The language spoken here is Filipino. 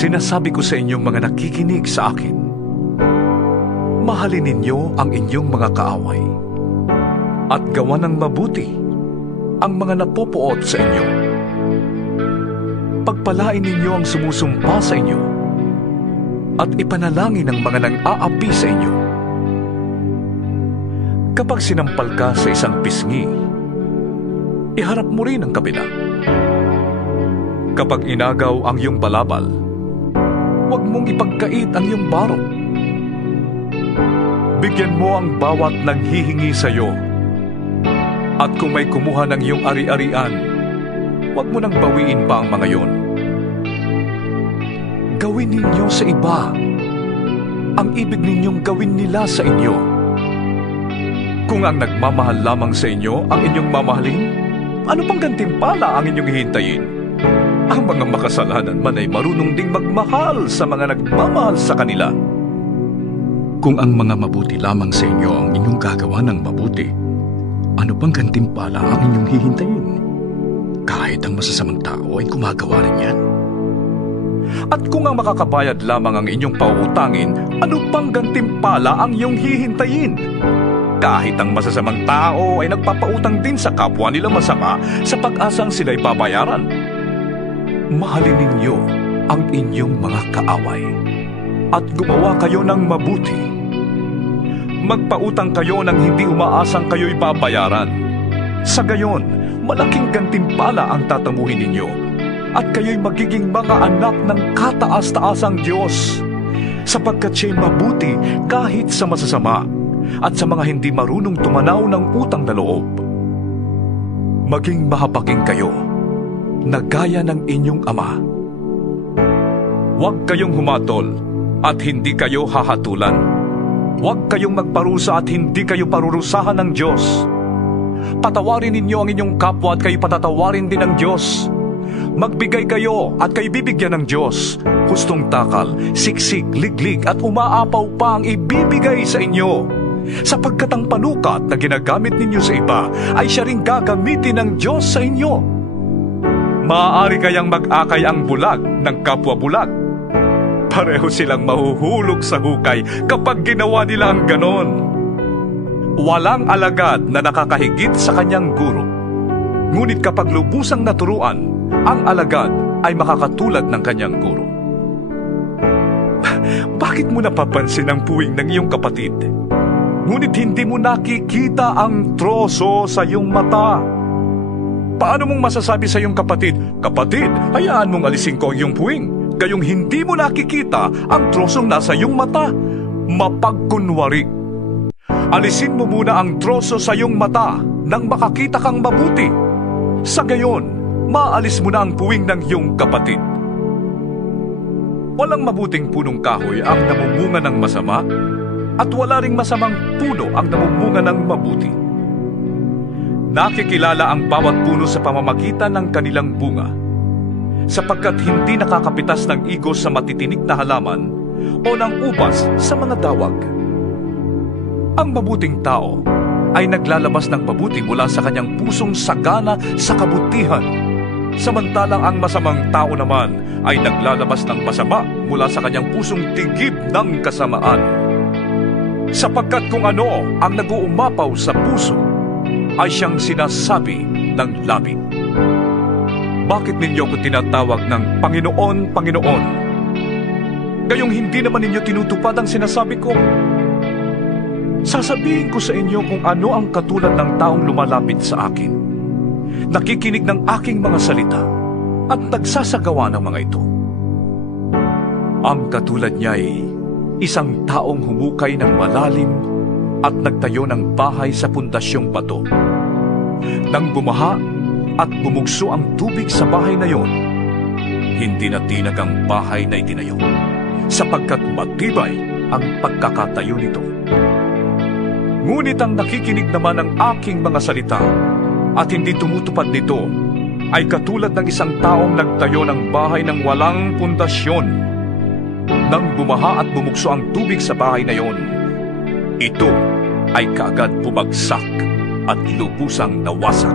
Sinasabi ko sa inyong mga nakikinig sa akin, mahalin ninyo ang inyong mga kaaway at gawan ng mabuti ang mga napupuot sa inyo. Pagpalain ninyo ang sumusumpa sa inyo at ipanalangin ang mga nang-aapi sa inyo. Kapag sinampal ka sa isang pisngi, iharap mo rin ang kabila. Kapag inagaw ang iyong balabal, huwag mong ipagkait ang iyong barong. Bigyan mo ang bawat nanghihingi sa iyo. At kung may kumuha ng iyong ari-arian, huwag mo nang bawiin pa ang mga iyon. Gawin ninyo sa iba ang ibig ninyong gawin nila sa inyo. Kung ang nagmamahal lamang sa inyo ang inyong mamahalin, ano pang gantimpala ang inyong hihintayin? Ang mga makasalanan man ay marunong ding magmahal sa mga nagmamahal sa kanila. Kung ang mga mabuti lamang sa inyo ang inyong gagawa ng mabuti, ano pang gantimpala ang inyong hihintayin? Kahit ang masasamang tao ay gumagawa rin yan. At kung ang makakabayad lamang ang inyong pauutangin, ano pang gantimpala ang iyong hihintayin? Kahit ang masasamang tao ay nagpapautang din sa kapwa nila masama sa pag-asang sila'y babayaran. Mahalin ninyo ang inyong mga kaaway at gumawa kayo ng mabuti. Magpautang kayo nang hindi umaasang kayo'y babayaran. Sa gayon, malaking gantimpala ang tatamuhin ninyo at kayo'y magiging mga anak ng kataas-taasang Diyos, sapagkat siya'y mabuti kahit sa masasama at sa mga hindi marunong tumanaw ng utang na loob. Maging mahapaking kayo na gaya ng inyong ama. Huwag kayong humatol at hindi kayo hahatulan. Huwag kayong magparusa at hindi kayo parurusahan ng Diyos. Patawarin ninyo ang inyong kapwa at kayo patatawarin din ng Diyos. Magbigay kayo at kayo bibigyan ng Diyos. Hustong takal, siksik, liglig at umaapaw pa ang ibibigay sa inyo. Sapagkat ang panukat na ginagamit ninyo sa iba ay siya ring gagamitin ng Diyos sa inyo. Maaari kayang mag-akay ang bulag ng kapwa bulag. Pareho silang mahuhulog sa hukay kapag ginawa nila ang ganon. Walang alagad na nakakahigit sa kanyang guro. Ngunit kapag lubusang naturuan, ang alagad ay makakatulad ng kanyang guro. Bakit mo napapansin ang puwing ng iyong kapatid? Ngunit hindi mo nakikita ang troso sa iyong mata. Paano mong masasabi sa iyong kapatid, "Kapatid, hayaan mong alisin ko ang iyong puwing," gayong hindi mo nakikita ang trosong nasa iyong mata? Mapagkunwari. Alisin mo muna ang troso sa iyong mata nang makakita kang mabuti. Sa gayon, maalis mo na ang puwing ng iyong kapatid. Walang mabuting punong kahoy ang namumunga ng masama, at wala ring masamang puno ang namumunga ng mabuti. Nakikilala ang bawat puno sa pamamagitan ng kanilang bunga, sapagkat hindi nakakapitas ng igos sa matitinik na halaman o ng ubas sa mga dawag. Ang mabuting tao ay naglalabas ng mabuti mula sa kanyang pusong sagana sa kabutihan, samantalang ang masamang tao naman ay naglalabas ng masama mula sa kanyang pusong tigib ng kasamaan. Sapagkat kung ano ang nag-uumapaw sa puso ay siyang sinasabi ng labi. Bakit ninyo ko tinatawag ng Panginoon, Panginoon? Gayong hindi naman ninyo tinutupad ang sinasabi ko. Sasabihin ko sa inyo kung ano ang katulad ng taong lumalapit sa akin, nakikinig ng aking mga salita, at nagsasagawa ng mga ito. Ang katulad niya ay isang taong humukay ng malalim at nagtayo ng bahay sa pundasyong bato. Nang bumaha at bumugso ang tubig sa bahay na yon, hindi na tinag ang bahay na itinayo, sapagkat matibay ang pagkakatayo nito. Ngunit ang nakikinig naman ng aking mga salita at hindi tumutupad nito ay katulad ng isang taong nagtayo ng bahay ng walang pundasyon. Nang bumaha at bumugso ang tubig sa bahay na yon, ito ay kaagad bumagsak at lubusang nawasak.